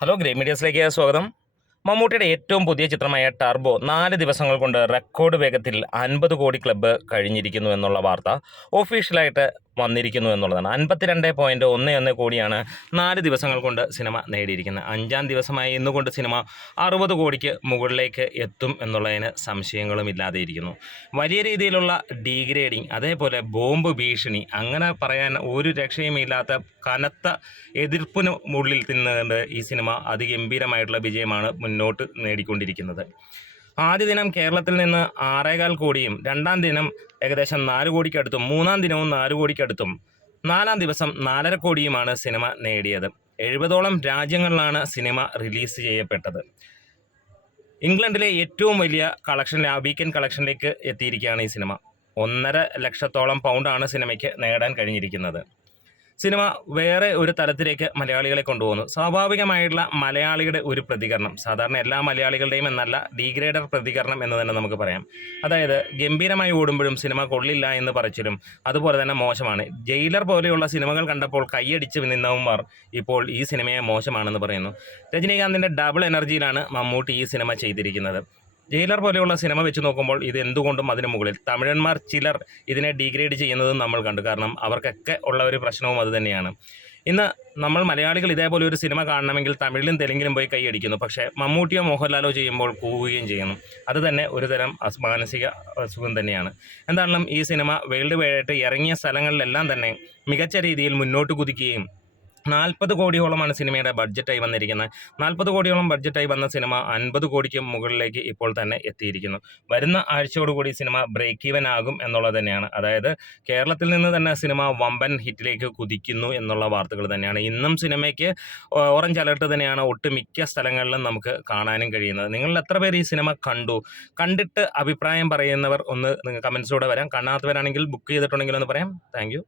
Hello grey മീഡിയസിലേക്ക് സ്വാഗതം. മമ്മൂട്ടിയുടെ ഏറ്റവും പുതിയ ചിത്രമായ ടർബോ 4 ദിവസങ്ങൾ കൊണ്ട് റെക്കോർഡ് വേഗത്തിൽ 50 കോടി ക്ലബ്ബ് കഴിഞ്ഞിരിക്കുന്നു എന്നുള്ള വാർത്ത ഒഫീഷ്യലായിട്ട് വന്നിരിക്കുന്നു എന്നുള്ളതാണ്. 52.11 കോടിയാണ് 4 ദിവസങ്ങൾ കൊണ്ട് സിനിമ നേടിയിരിക്കുന്നത്. 5-ാം ദിവസമായ ഇന്നുകൊണ്ട് സിനിമ 60 കോടിക്ക് മുകളിലേക്ക് എത്തും എന്നുള്ളതിന് സംശയങ്ങളും ഇല്ലാതെ ഇരിക്കുന്നു. വലിയ രീതിയിലുള്ള ഡീഗ്രേഡിങ്, അതേപോലെ ബോംബ് ഭീഷണി, അങ്ങനെ പറയാൻ ഒരു രക്ഷയുമില്ലാത്ത കനത്ത എതിർപ്പിന് ഉള്ളിൽ തിന്നുകൊണ്ട് ഈ സിനിമ അതിഗംഭീരമായിട്ടുള്ള വിജയമാണ് മുന്നോട്ട് നേടിക്കൊണ്ടിരിക്കുന്നത്. ആദ്യ ദിനം കേരളത്തിൽ നിന്ന് 6.25 കോടിയും, 2-ാം ദിനം ഏകദേശം 4 കോടിക്കടുത്തും, 3-ാം ദിനവും 4 കോടിക്കടുത്തും, 4-ാം ദിവസം 4.5 കോടിയുമാണ് സിനിമ നേടിയത്. 70ഓളം രാജ്യങ്ങളിലാണ് സിനിമ റിലീസ് ചെയ്യപ്പെട്ടത്. ഇംഗ്ലണ്ടിലെ ഏറ്റവും വലിയ വീക്കെൻഡ് കളക്ഷനിലേക്ക് എത്തിയിരിക്കുകയാണ് ഈ സിനിമ. 1.5 ലക്ഷത്തോളം പൗണ്ടാണ് സിനിമയ്ക്ക് നേടാൻ കഴിഞ്ഞിരിക്കുന്നത്. സിനിമ വേറെ ഒരു തലത്തിലേക്ക് മലയാളികളെ കൊണ്ടുപോകുന്നു. സ്വാഭാവികമായിട്ടുള്ള മലയാളിയുടെ ഒരു പ്രതികരണം, സാധാരണ എല്ലാ മലയാളികളുടെയും എന്നല്ല, ഡീഗ്രേഡർ പ്രതികരണം എന്ന് തന്നെ നമുക്ക് പറയാം. അതായത് ഗംഭീരമായി ഓടുമ്പോഴും സിനിമ കൊള്ളില്ല എന്ന് പറച്ചിലും അതുപോലെ തന്നെ മോശമാണ്. ജയിലർ പോലെയുള്ള സിനിമകൾ കണ്ടപ്പോൾ കൈയടിച്ച് നിന്നവന്മാർ ഇപ്പോൾ ഈ സിനിമയെ മോശമാണെന്ന് പറയുന്നു. രജനീകാന്തിൻ്റെ ഡബിൾ എനർജിയിലാണ് മമ്മൂട്ടി ഈ സിനിമ ചെയ്തിരിക്കുന്നത്. ജയിലർ പോലെയുള്ള സിനിമ വെച്ച് നോക്കുമ്പോൾ ഇത് എന്തുകൊണ്ടും അതിന് മുകളിൽ. തമിഴന്മാർ ചിലർ ഇതിനെ ഡീഗ്രേഡ് ചെയ്യുന്നതും നമ്മൾ കണ്ടു. കാരണം അവർക്കൊക്കെ ഉള്ള ഒരു പ്രശ്നവും അതുതന്നെയാണ്. ഇന്ന് നമ്മൾ മലയാളികൾ ഇതേപോലെ ഒരു സിനിമ കാണണമെങ്കിൽ തമിഴിലും തെലുങ്കിലും പോയി കൈയടിക്കുന്നു. പക്ഷേ മമ്മൂട്ടിയോ മോഹൻലാലോ ചെയ്യുമ്പോൾ കൂവുകയും ചെയ്യുന്നു. അത് തന്നെ ഒരു തരം മാനസിക അസുഖം തന്നെയാണ്. എന്താണെങ്കിലും ഈ സിനിമ വേൾഡ് വൈഡായിട്ട് ഇറങ്ങിയ സ്ഥലങ്ങളിലെല്ലാം തന്നെ മികച്ച രീതിയിൽ മുന്നോട്ട് കുതിക്കുകയും 40 കോടിയോളമാണ് സിനിമയുടെ ബഡ്ജറ്റായി വന്നിരിക്കുന്നത്. 40 കോടിയോളം ബഡ്ജറ്റായി വന്ന സിനിമ 50 കോടിക്ക് മുകളിലേക്ക് ഇപ്പോൾ തന്നെ എത്തിയിരിക്കുന്നു. വരുന്ന ആഴ്ചയോടുകൂടി സിനിമ ബ്രേക്ക് ഈവൻ ആകും എന്നുള്ളത് തന്നെയാണ്. അതായത് കേരളത്തിൽ നിന്ന് തന്നെ സിനിമ വമ്പൻ ഹിറ്റിലേക്ക് കുതിക്കുന്നു എന്നുള്ള വാർത്തകൾ തന്നെയാണ്. ഇന്നും സിനിമയ്ക്ക് ഓറഞ്ച് അലർട്ട് തന്നെയാണ് ഒട്ടുമിക്ക സ്ഥലങ്ങളിലും നമുക്ക് കാണാനും കഴിയുന്നത്. നിങ്ങൾ എത്ര പേർ ഈ സിനിമ കണ്ടു? കണ്ടിട്ട് അഭിപ്രായം പറയുന്നവർ ഒന്ന് നിങ്ങൾ കമൻസിലൂടെ വരാം. കാണാത്തവരാണെങ്കിൽ ബുക്ക് ചെയ്തിട്ടുണ്ടെങ്കിൽ ഒന്ന് പറയാം. Thank you.